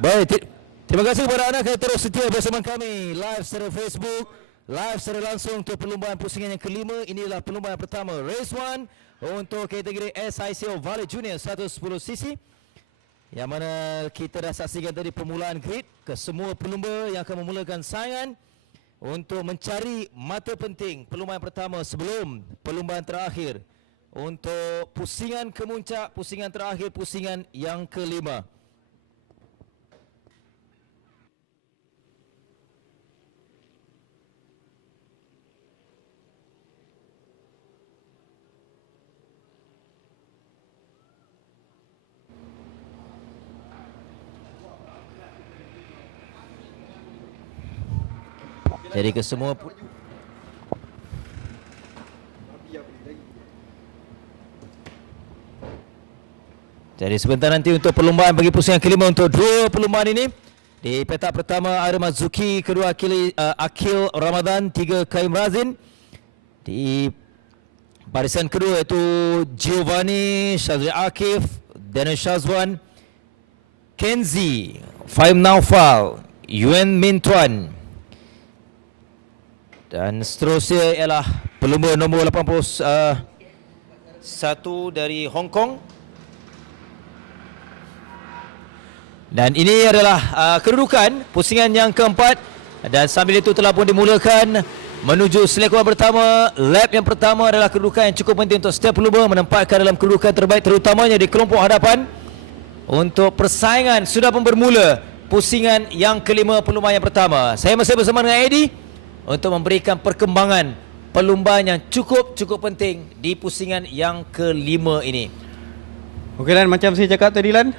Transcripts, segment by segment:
Baik, terima kasih kepada anda yang terus setia bersama kami live secara Facebook, live secara langsung untuk perlumbaan pusingan yang kelima. Inilah perlumbaan pertama, Race 1 untuk kategori SICO Valley Junior 110cc, yang mana kita dah saksikan tadi permulaan grid ke semua pelumba yang akan memulakan saingan untuk mencari mata penting perlumbaan pertama sebelum perlumbaan terakhir untuk pusingan kemuncak, pusingan terakhir, pusingan yang kelima. Jadi ke semua Jadi sebentar nanti untuk perlumbaan bagi pusingan kelima untuk dua perlumbaan ini. Di petak pertama Aire Mazuki, kedua Akil Ramadan, tiga Kaim Razin. Di barisan kedua itu Giovanni, Shazri Akif, Daniel Shazwan, Kenzi, Faim Naufal, Yuen Min Tuan. Dan seterusnya ialah pelumba nombor 81 dari Hong Kong. Dan ini adalah kedudukan pusingan yang keempat. Dan sambil itu telah pun dimulakan menuju selekoan pertama. Lap yang pertama adalah kedudukan yang cukup penting untuk setiap pelumba menempatkan dalam kedudukan terbaik, terutamanya di kelompok hadapan. Untuk persaingan sudah pun bermula pusingan yang kelima perlumbaan yang pertama. Saya masih bersama dengan Eddie untuk memberikan perkembangan perlumbaan yang cukup penting di pusingan yang kelima ini. Okey Lan, macam saya cakap tadi Lan,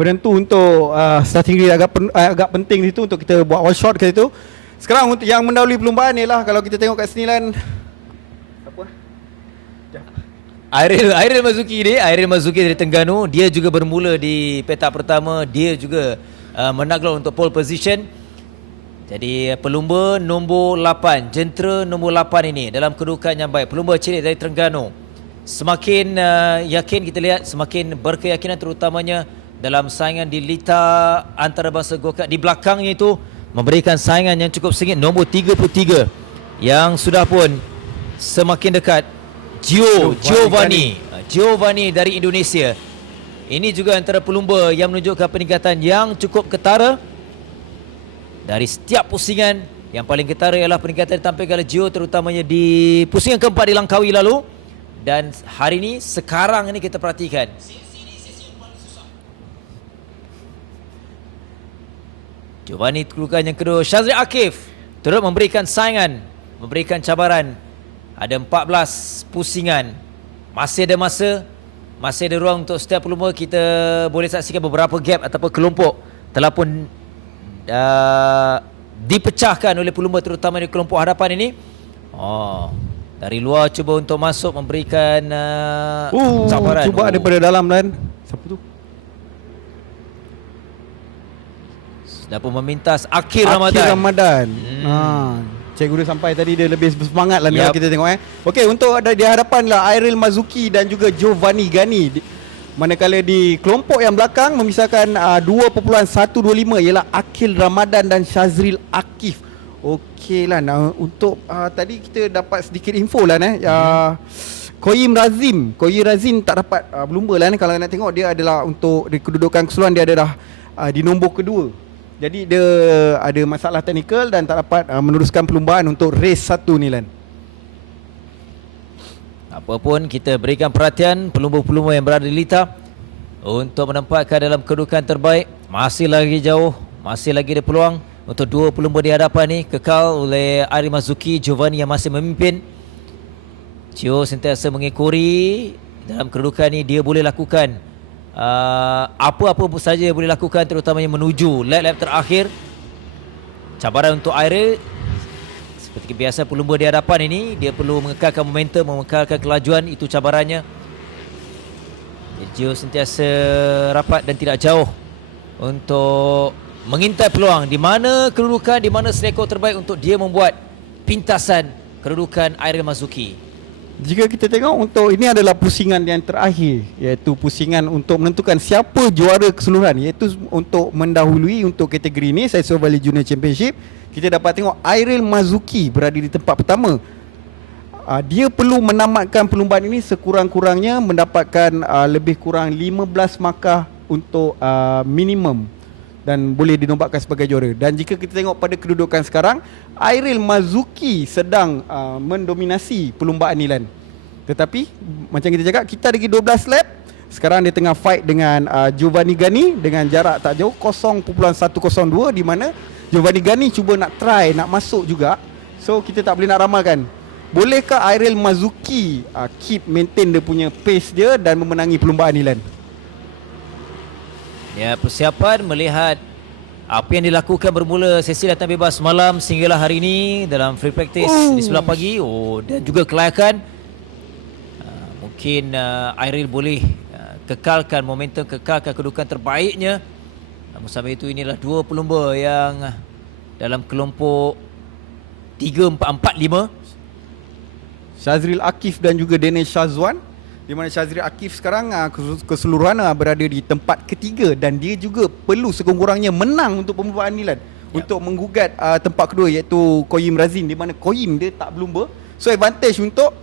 penentu untuk starting grid agak penting di situ untuk kita buat all shot ke situ. Sekarang untuk yang mendahului perlumbaan ialah kalau kita tengok kat sini Lan, apa? Airil Mazuki dari Terengganu, dia juga bermula di petak pertama, dia juga menakluk untuk pole position. Jadi pelumba nombor 8, jentera nombor 8 ini dalam kedudukan yang baik. Pelumba cilik dari Terengganu. Semakin yakin kita lihat, semakin berkeyakinan terutamanya dalam saingan di Lita antarabangsa go-kart. Di belakangnya itu memberikan saingan yang cukup sengit, nombor 33 yang sudah pun semakin dekat. Giovanni dari Indonesia. Ini juga antara pelumba yang menunjukkan peningkatan yang cukup ketara. Dari setiap pusingan, yang paling ketara ialah peningkatan ditampilkan oleh Gio, terutamanya di pusingan keempat di Langkawi lalu. Dan hari ini, sekarang ini kita perhatikan Giovanni kedudukan yang kedua. Shazri Akif turut memberikan saingan, memberikan cabaran. Ada 14 pusingan. Masih ada masa, masih ada ruang untuk setiap pelumba. Kita boleh saksikan beberapa gap ataupun kelompok telah pun dipecahkan oleh pelumba terutama di kelompok hadapan ini. Dari luar cuba untuk masuk memberikan cabaran. Cuba daripada dalam Lan. Siapa tu? Sudah pun memintas Akil Ramadan. Cikgu dia sampai tadi, dia lebih bersemangat lah kalau kita tengok Okey, untuk ada di hadapan lah Airil Mazuki dan juga Giovanni Gani. Manakala di kelompok yang belakang memisahkan 2.125 ialah Akil Ramadan dan Shazril Akif. Okey lah, untuk tadi kita dapat sedikit info lah Koyim Razim tak dapat berlumba lah kalau nak tengok dia adalah untuk di kedudukan keseluruhan dia adalah di nombor kedua. Jadi dia ada masalah teknikal dan tak dapat meneruskan perlumbaan untuk race 1 ni Lan. Apapun kita berikan perhatian pelumba-pelumba yang berada di Lita untuk menempatkan dalam kedudukan terbaik. Masih lagi jauh, masih lagi ada peluang untuk dua pelumba di hadapan ni kekal oleh Aire Mazuki, Giovanni yang masih memimpin. Cio sentiasa mengekori dalam kedudukan ni. Dia boleh lakukan apa-apa saja boleh lakukan, terutamanya menuju lap-lap terakhir. Cabaran untuk Aire. Seperti biasa pelumba di hadapan ini, dia perlu mengekalkan momentum, mengekalkan kelajuan, itu cabarannya. Gio sentiasa rapat dan tidak jauh untuk mengintai peluang di mana kedudukan, di mana selekor terbaik untuk dia membuat pintasan kedudukan Aire Mazuki. Jika kita tengok untuk ini adalah pusingan yang terakhir, iaitu pusingan untuk menentukan siapa juara keseluruhan, iaitu untuk mendahului untuk kategori ini Saiso Valley Junior Championship. Kita dapat tengok Airil Mazuki berada di tempat pertama. Dia perlu menamatkan perlumbaan ini sekurang-kurangnya mendapatkan lebih kurang 15 markah untuk minimum dan boleh dinobatkan sebagai juara. Dan jika kita tengok pada kedudukan sekarang, Airil Mazuki sedang mendominasi perlumbaan ni Lan. Tetapi macam kita cakap, kita lagi 12 lap. Sekarang dia tengah fight dengan Giovanni Gani dengan jarak tak jauh 0.102, di mana Giovanni Gani cuba nak try nak masuk juga. So kita tak boleh nak ramalkan. Bolehkah Airil Mazuki keep maintain dia punya pace dia dan memenangi perlumbaan ni Lan? Ya, persiapan melihat apa yang dilakukan bermula sesi latihan bebas malam sehinggalah hari ini dalam free practice di sebelah pagi. Dan juga kelayakan. Mungkin Airil boleh kekalkan momentum, kekalkan kedudukan terbaiknya. Namun sambil itu, inilah dua pelumba yang dalam kelompok 3, 4, 4, 5. Shazril Akif dan juga Daniel Shazwan, di mana Shazril Akif sekarang keseluruhan berada di tempat ketiga dan dia juga perlu sekurang-kurangnya menang untuk perlumbaan ni Lan, untuk menggugat tempat kedua iaitu Koyim Razin, di mana Koyim dia tak berlumba. So advantage untuk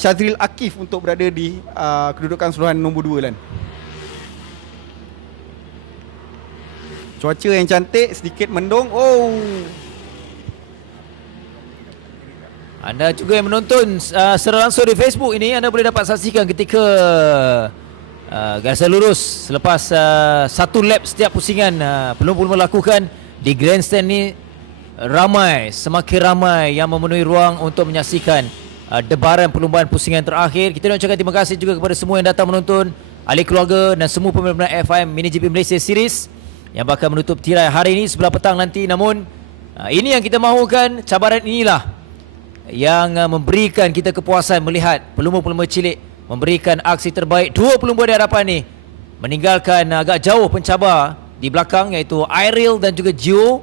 Shazril Akif untuk berada di kedudukan keseluruhan nombor 2 Lan. Cuaca yang cantik, sedikit mendung. Anda juga yang menonton secara langsung di Facebook ini, anda boleh dapat saksikan ketika garisan lurus selepas satu lap setiap pusingan pelumba-pelumba lakukan di grandstand ni. Semakin ramai yang memenuhi ruang untuk menyaksikan debaran perlumbaan pusingan terakhir. Kita nak ucapkan terima kasih juga kepada semua yang datang menonton, ahli keluarga dan semua peminat FIM MiniGP Malaysia Series yang bakal menutup tirai hari ini sebelah petang nanti. Namun ini yang kita mahukan, cabaran inilah yang memberikan kita kepuasan melihat pelumba-pelumba cilik memberikan aksi terbaik. Dua pelumba di hadapan ni meninggalkan agak jauh pencabar di belakang, iaitu Airil dan juga Gio.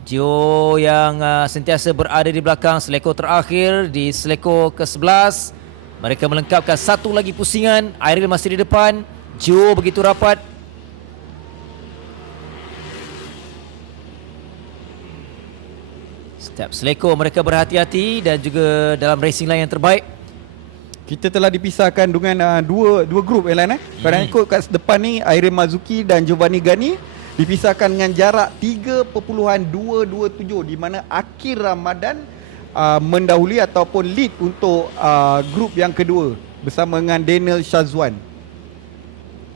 Gio yang sentiasa berada di belakang seleko terakhir di seleko ke-11. Mereka melengkapkan satu lagi pusingan. Airil masih di depan, Gio begitu rapat. Setiap seleko mereka berhati-hati dan juga dalam racing line yang terbaik. Kita telah dipisahkan dengan dua grup Elan. Kerana ikut kat depan ni, Airil Mazuki dan Giovanni Gani dipisahkan dengan jarak 3.227, di mana Akir Ramadan mendahului ataupun lead untuk grup yang kedua bersama dengan Daniel Shazwan.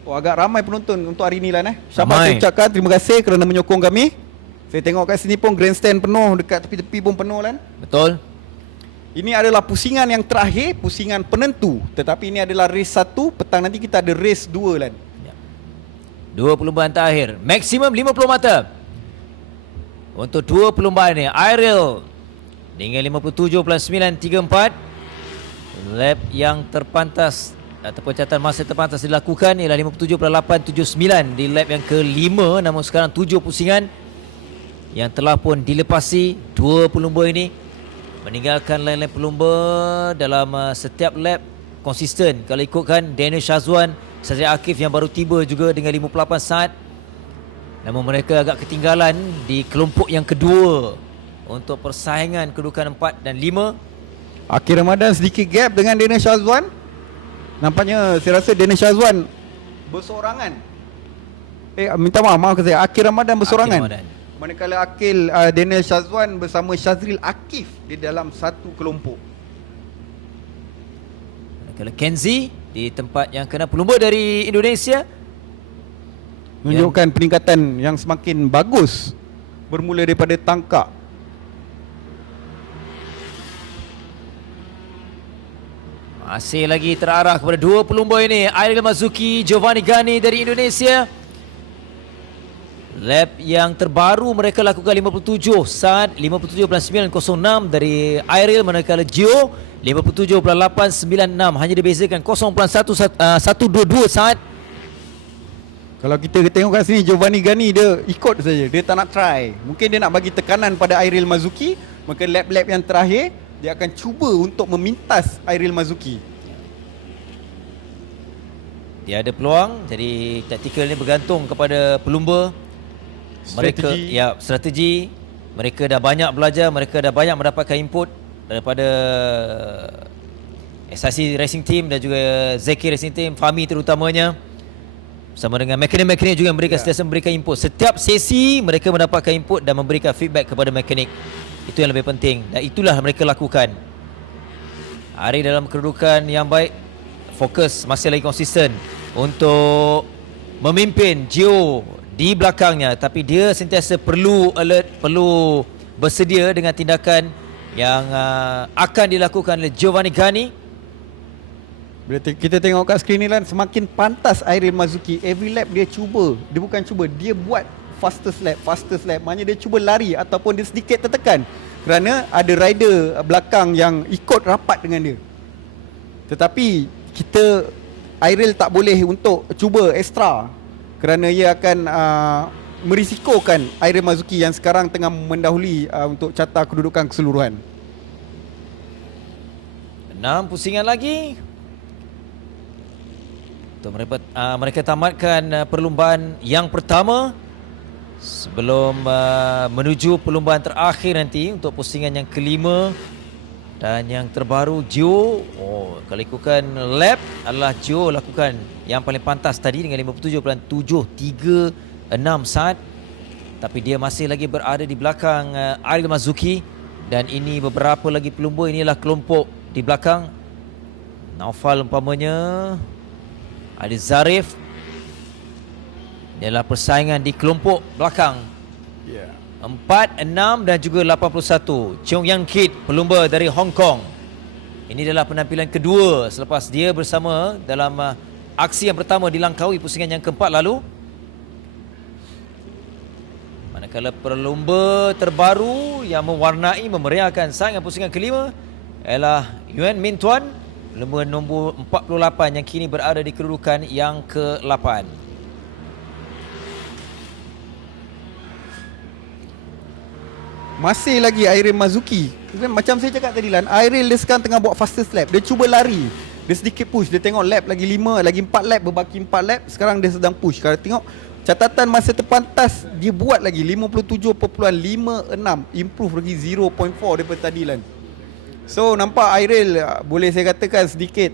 Agak ramai penonton untuk hari ni Lan. Syabas, saya ucapkan terima kasih kerana menyokong kami. Saya tengok kat sini pun grandstand penuh, dekat tepi-tepi pun penuh Lan. Betul. Ini adalah pusingan yang terakhir, pusingan penentu. Tetapi ini adalah race 1. Petang nanti kita ada race 2 Lan. Dua perlumbaan terakhir, maksimum 50 mata untuk dua perlumbaan ni. Airil dengan 57.934. Lap yang terpantas ataupun catatan masa terpantas dilakukan ialah 57.879 di lap yang ke-5. Namun sekarang 7 pusingan yang telah pun dilepasi. Dua pelumba ini meninggalkan lain-lain pelumba dalam setiap lap konsisten. Kalau ikutkan Daniel Shazwan, Shazril Akif yang baru tiba juga dengan 58 saat. Namun mereka agak ketinggalan di kelompok yang kedua untuk persaingan kedudukan 4 dan 5. Akir Ramadan sedikit gap dengan Daniel Shazwan. Nampaknya saya rasa Daniel Shazwan bersorangan. Minta maaf saya. Akir Ramadan bersorangan. Manakala Daniel Shazwan bersama Shazril Akif di dalam satu kelompok. Manakala Kenzi di tempat yang kena pelumba dari Indonesia menunjukkan peningkatan yang semakin bagus bermula daripada tangkap. Masih lagi terarah kepada dua pelumba ini, Airil Mazuki, Giovanni Gani dari Indonesia. Lap yang terbaru mereka lakukan 57 saat 57.906 dari Airil, manakala Gio 57.896, hanya dibezakan 0.122 saat. Kalau kita tengok kat sini, Giovanni Gani dia ikut saja, dia tak nak try. Mungkin dia nak bagi tekanan pada Airil Mazuki. Maka lap-lap yang terakhir dia akan cuba untuk memintas Airil Mazuki. Dia ada peluang, jadi taktikal ni bergantung kepada pelumba. Strategi. Mereka dah banyak belajar, mereka dah banyak mendapatkan input daripada SIC Racing Team dan juga Zeki Racing Team, Fahmi terutamanya. Bersama dengan mekanik-mekanik juga yang mereka sentiasa memberikan input. Setiap sesi mereka mendapatkan input dan memberikan feedback kepada mekanik. Itu yang lebih penting dan itulah mereka lakukan. Ari dalam kedudukan yang baik, fokus masih lagi konsisten untuk memimpin Gio di belakangnya, tapi dia sentiasa perlu alert, perlu bersedia dengan tindakan yang akan dilakukan oleh Giovanni Gani. Bila kita tengok kat skrin ni kan, semakin pantas Airil Mazuki. Every lap dia cuba, dia bukan cuba, dia buat fastest lap. Maknanya dia cuba lari ataupun dia sedikit tertekan kerana ada rider belakang yang ikut rapat dengan dia. Tetapi Airil tak boleh untuk cuba ekstra kerana ia akan merisikokan Airil Mazuki yang sekarang tengah mendahului untuk carta kedudukan keseluruhan. 6 pusingan lagi untuk mereka tamatkan perlumbaan yang pertama sebelum menuju perlumbaan terakhir nanti untuk pusingan yang kelima. Dan yang terbaru Gio, kalau ikutkan lap adalah Gio lakukan yang paling pantas tadi dengan 57.736 saat. Tapi dia masih lagi berada di belakang Airil Mazuki. Dan ini beberapa lagi pelumba, inilah kelompok di belakang. Naufal umpamanya, ada Zarif. Inilah persaingan di kelompok belakang. 4, 6 dan juga 81. Cheong Yang Kit, pelumba dari Hong Kong. Ini adalah penampilan kedua selepas dia bersama dalam aksi yang pertama dilangkaui pusingan yang keempat lalu. Manakala pelumba terbaru yang mewarnai, memeriahkan saingan pusingan kelima ialah Yuan Min Tuan, pelumba nombor 48 yang kini berada di kedudukan yang ke-8. Masih lagi Airil Mazuki. Macam saya cakap tadi Lan, Airil dia sekarang tengah buat fastest lap. Dia cuba lari, dia sedikit push. Dia tengok lap lagi 5, lagi 4 lap, berbaki 4 lap. Sekarang dia sedang push. Kalau tengok catatan masa terpantas, dia buat lagi 57.56, improve lagi 0.4 daripada tadi Lan. So nampak Airil boleh saya katakan sedikit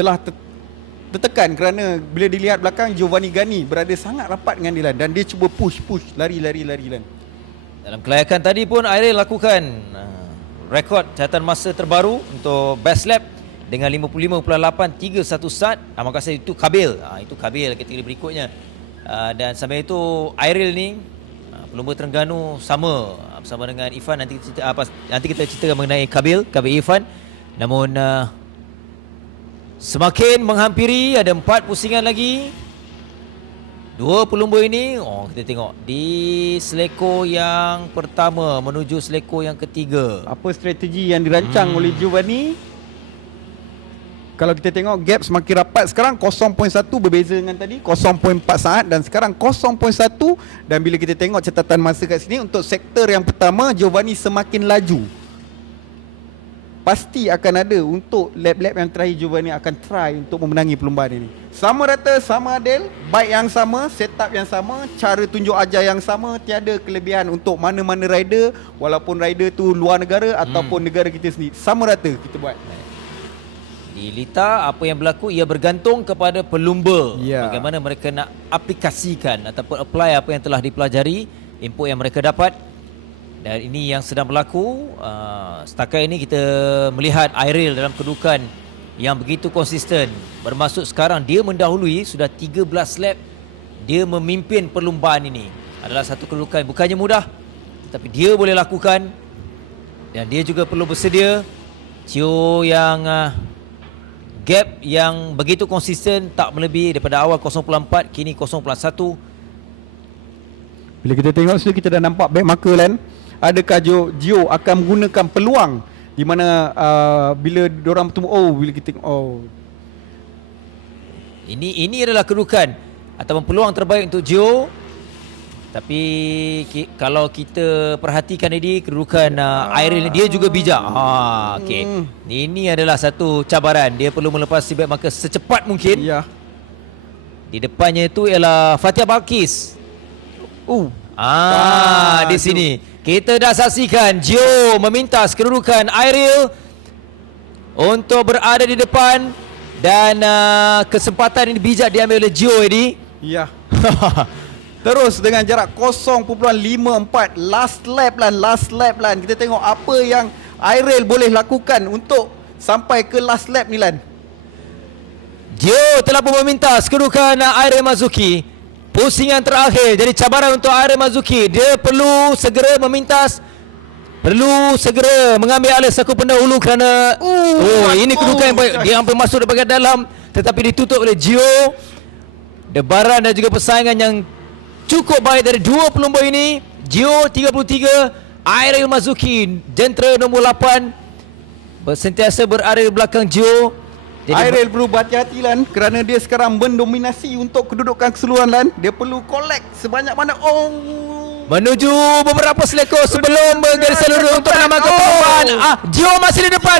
telah tertekan kerana bila dilihat belakang Giovanni Gani berada sangat rapat dengan dia Lan. Dan dia cuba push, lari Lan. Dalam kelayakan tadi pun Airil lakukan rekod catatan masa terbaru untuk best lap dengan 55.831 saat. Maka saya itu Kabil. Itu Kabil kategori berikutnya. Dan sambil itu Airil ni pelumba Terengganu sama bersama dengan Irfan. Nanti kita cerita mengenai Kabil Irfan. Namun semakin menghampiri, ada 4 pusingan lagi. Dua pelumba ini, kita tengok di seleko yang pertama menuju seleko yang ketiga. Apa strategi yang dirancang oleh Giovanni? Kalau kita tengok gap semakin rapat sekarang, 0.1 berbeza dengan tadi 0.4 saat dan sekarang 0.1. Dan bila kita tengok catatan masa kat sini, untuk sektor yang pertama Giovanni semakin laju. Pasti akan ada untuk lap-lap yang terakhir Giovanni akan try untuk memenangi perlumbaan ini. Sama rata, sama adil, bike yang sama, setup yang sama, cara tunjuk ajar yang sama, tiada kelebihan untuk mana-mana rider, walaupun rider tu luar negara ataupun negara kita sendiri. Sama rata kita buat. Di Lita, apa yang berlaku ia bergantung kepada pelumba. Bagaimana mereka nak aplikasikan ataupun apply apa yang telah dipelajari, input yang mereka dapat. Dan ini yang sedang berlaku. Setakat ini kita melihat Airil dalam kedudukan yang begitu konsisten. Bermaksud sekarang dia mendahului, sudah 13 lap dia memimpin perlumbaan ini. Adalah satu kedudukan bukannya mudah, tetapi dia boleh lakukan. Dan dia juga perlu bersedia. Cio yang gap yang begitu konsisten, tak melebihi daripada awal 0.4, kini 0.1. Bila kita tengok sini, kita dah nampak back marker Lan. Adakah Gio akan menggunakan peluang di mana bila diorang bertemu, bila kita tengok ini adalah kedudukan ataupun peluang terbaik untuk Gio. Tapi kalau kita perhatikan ini kedudukan Airil dia juga bijak. Okey. Ini adalah satu cabaran. Dia perlu melepas si back marker secepat mungkin. Ya. Di depannya itu ialah Fatia Balkis. Di sini kita dah saksikan Gio memintas kedudukan Airil untuk berada di depan dan kesempatan ini bijak diambil oleh Gio ini. Ya. Terus dengan jarak 0.54 last lap lan. Kita tengok apa yang Airil boleh lakukan untuk sampai ke last lap ni lan. Gio telah pun memintas kedudukan Airil Mazuki. Pusingan terakhir jadi cabaran untuk Airil Mazuki. Dia perlu segera memintas, perlu segera mengambil alih saku pendahulu kerana ini kedudukan yang baik. Dia hampir masuk di bahagian dalam tetapi ditutup oleh Gio. Debaran dan juga persaingan yang cukup baik dari dua pelumba ini. Gio 33, Airil Mazuki jentera nombor 8 sentiasa berada di belakang Gio. Jadi Airil perlu berhati-hati lan kerana dia sekarang mendominasi untuk kedudukan keseluruhan lan. Dia perlu collect sebanyak mana. Menuju beberapa selekor sebelum bergaris lurus untuk menambahkan perlawanan. Gio masih di depan.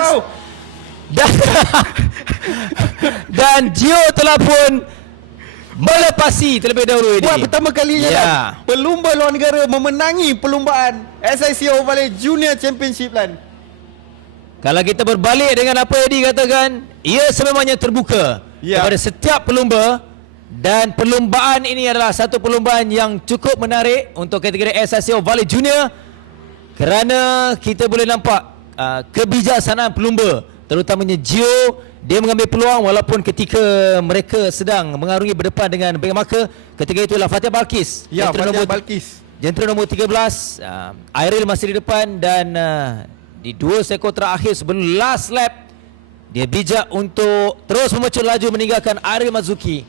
Dan Gio telah pun melepasi terlebih dahulu ini. Buat pertama kalinya lan, pelumba luar negara memenangi perlumbaan SICO Valley Junior Championship lan. Kalau kita berbalik dengan apa yang dikatakan, ia sememangnya terbuka kepada setiap pelumba. Dan perlumbaan ini adalah satu perlumbaan yang cukup menarik untuk kategori SICO Valley Junior, kerana kita boleh nampak kebijaksanaan pelumba, terutamanya Gio. Dia mengambil peluang walaupun ketika mereka sedang mengarungi berdepan dengan back marker. Ketika itulah Fatia Balkis, Fatia Balkis, jentera nombor 13. Airil masih di depan dan di dua sektor terakhir sebelum last lap, dia bijak untuk terus memecut laju meninggalkan Airil Mazuki.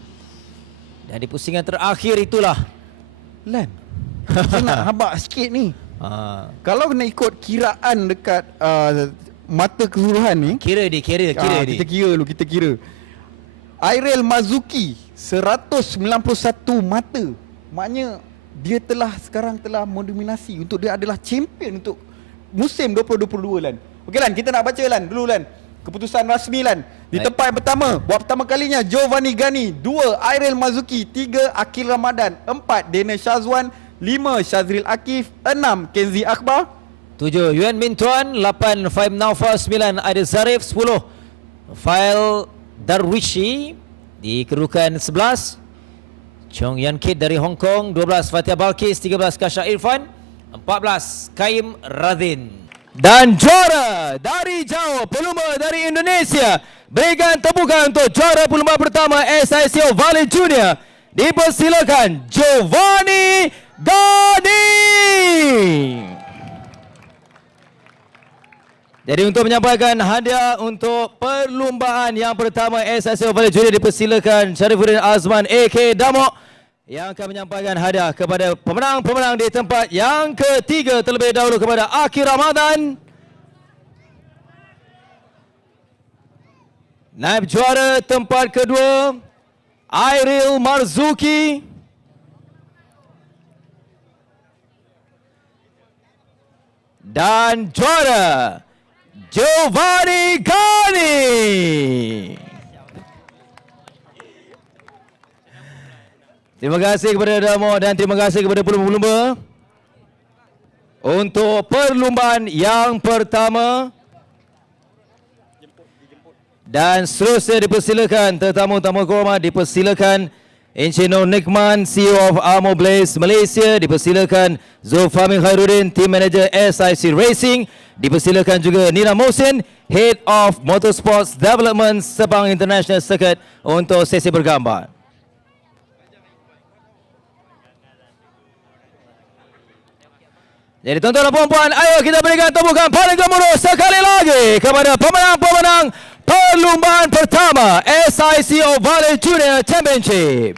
Dan di pusingan terakhir itulah lan, saya nak habak sikit ni. Kalau nak ikut kiraan dekat mata keseluruhan ni, kira. Kita kira. Airil Mazuki 191 mata. Maknanya dia sekarang telah mendominasi. Untuk dia adalah champion untuk musim 2022 lan. Okey lan, kita nak baca lan dulu lan keputusan rasmi lan. Di tempat yang pertama, buat pertama kalinya Giovanni Gani, 2 Airil Mazuki, 3 Akil Ramadan, 4 Daniel Shazwan, 5 Shazril Akif, 6 Kenzi Akbar, 7 Yuan Min Tuan, 8 Faim Naufal, 9 Aidil Zarif, 10 Fail Darwishi di kedudukan 11, Chong Yan Kit dari Hong Kong, 12 Fatia Balkis, 13 Kasha Irfan, 14 Kaim Radin. Dan juara dari jauh pelumba dari Indonesia, berikan tepukan untuk juara pelumba pertama SICO Valley Junior, dipersilakan Giovanni Gani. Jadi untuk menyampaikan hadiah untuk perlumbaan yang pertama SICO Valley Junior, dipersilakan Syarifuddin Azman AK Damok yang akan menyampaikan hadiah kepada pemenang-pemenang di tempat yang ketiga. Terlebih dahulu kepada Akil Ramadan, naib juara tempat kedua Airil Marzuki, dan juara Giovanni Gani. Terima kasih kepada Damo dan terima kasih kepada pelumba-pelumba untuk perlumbaan yang pertama. Dan seterusnya dipersilakan tetamu-tetamu kehormat, dipersilakan Encik Nur Nikman, CEO of Amo Blaze Malaysia, dipersilakan Zulfahmi Khairuddin, Team Manager SIC Racing, dipersilakan juga Nina Mohsin, Head of Motorsports Development Sepang International Circuit untuk sesi bergambar. Jadi tuan-tuan dan puan-puan, ayo kita berikan tepukan paling gemuruh sekali lagi kepada pemenang-pemenang perlumbaan pertama SICO Valley Junior Championship.